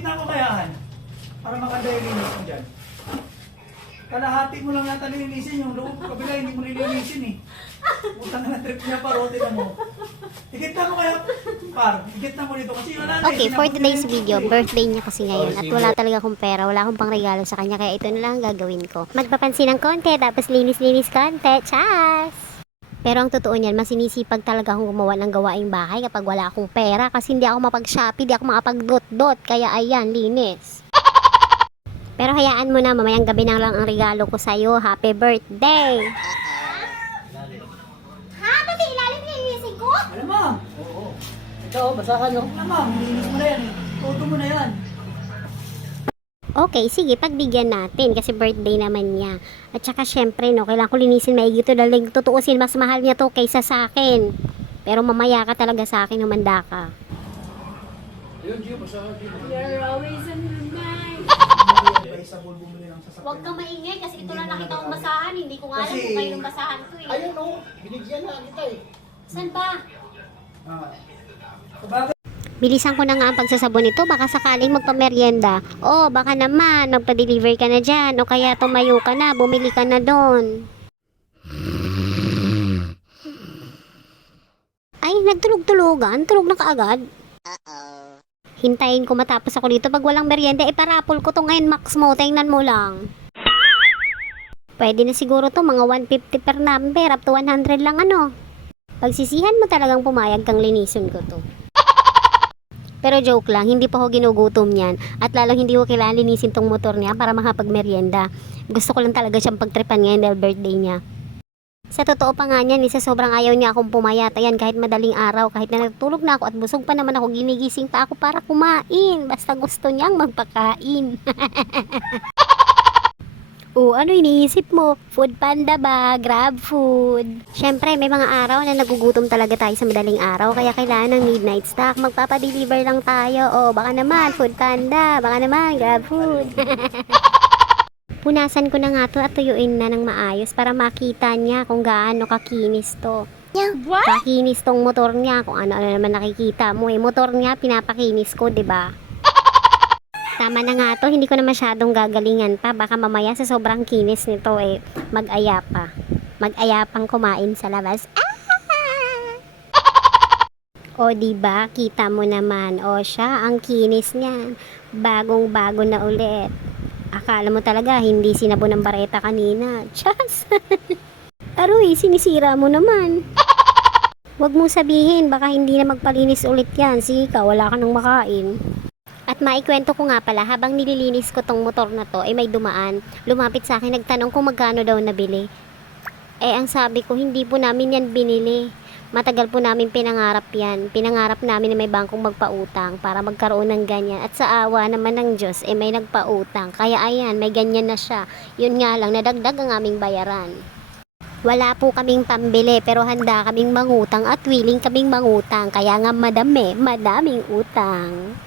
gitna mo kayaan. Para maganda yung linis mo dyan. Kalahati mo lang yata nilinisin yung loob. Kabila hindi mo nilinisin eh. Utang na trip niya pa, rote na mo. Igitna mo kaya, par. Igitna mo dito kasi wala na. Okay, for today's video, birthday niya kasi ngayon at wala talaga akong pera, wala akong pangregalo sa kanya, kaya ito na lang ang gagawin ko. Magpapansin ng konti, tapos linis-linis konti. Chas! Pero ang totoo niyan, mas sinisipag talaga akong gumawa ng gawaing bahay kapag wala akong pera kasi hindi ako mapag-shopee, hindi ako makapag-dot-dot, kaya ayan, linis. Pero hayaan mo na, mamayang gabi na lang ang regalo ko sa'yo. Happy birthday! Ha? Pati ilalim nilinisin ko? Alam mo. Oo. Ikaw, basahan no? Alam mo, nilinis mo na yan eh. Toto mo na yan. Okay, sige, pagbigyan natin kasi birthday naman niya. At saka syempre, no, kailangan ko linisin maigi to dahil tutuusin, mas mahal niya to kaysa sa akin. Pero mamaya ka talaga sa akin, humanda ka. Ayun, Gio, basahan Gio. You're always in my mind. May sabon bumili ng sasakyan. Huwag kang maingay kasi ito na nakita kong basahan. Hindi ko nga alam Kasi- kung kayo ng basahan ko eh. Ayun no, binigyan na kita eh. Saan ba? Ah. Sabagay. Bilisan ko na nga ang pagsasabon nito, baka sakaling magpamerienda. O baka naman, magpa-deliver ka na dyan. O kaya tumayo ka na, bumili ka na doon. Ay, nagtulog-tulogan. Tulog na kaagad. Hintayin ko matapos ako dito. Pag walang merienda, iparapol ko to ngayon, max mo. Tingnan mo lang. Pwede na siguro to, mga 150 per number. Up to 100 lang ano. Pagsisihan mo talagang pumayag kang linisin ko to. Pero joke lang, hindi pa ako ginugutom niyan. At lalong hindi ko kailangan linisin tong motor niya para makapagmerienda. Gusto ko lang talaga siyang pagtripan ngayon dahil birthday niya. Sa totoo pa nga niyan, sa sobrang ayaw niya akong pumayat. Ayan, kahit madaling araw, kahit na natutulog na ako at busog pa naman ako, ginigising pa ako para kumain. Basta gusto niyang magpakain. O, ano iniisip mo? Food Panda ba? Grab food? Siyempre, may mga araw na nagugutom talaga tayo sa madaling araw, kaya kailangan ng midnight snack. Magpapadeliver lang tayo. O, baka naman, Food Panda. Baka naman, Grab food. Punasan ko na nga to at tuyuin na ng maayos para makita niya kung gaano kakinis to. What? Kakinis tong motor niya. Kung ano-ano naman nakikita mo eh. Motor niya, pinapakinis ko, 'di ba? Tama na nga to, hindi ko na masyadong gagalingan pa. Baka mamaya sa sobrang kinis nito eh, mag-aya pa. Mag-aya pang kumain sa labas. O diba, kita mo naman. O siya, ang kinis niya. Bagong-bago na ulit. Akala mo talaga, hindi sinabon ng bareta kanina. Chas! Aroy, sinisira mo naman. Huwag mong sabihin, baka hindi na magpalinis ulit yan. Sige ka, wala ka nang makain. At maikwento ko nga pala, habang nililinis ko tong motor na to, may dumaan. Lumapit sa akin, nagtanong kung magkano daw nabili. Ang sabi ko, hindi po namin yan binili. Matagal po namin pinangarap yan. Pinangarap namin na may bangkong magpautang para magkaroon ng ganyan. At sa awa naman ng Diyos, may nagpautang. Kaya ayan, may ganyan na siya. Yun nga lang, nadagdag ang aming bayaran. Wala po kaming pambili, pero handa kaming mangutang at willing kaming mangutang. Kaya nga madaming utang.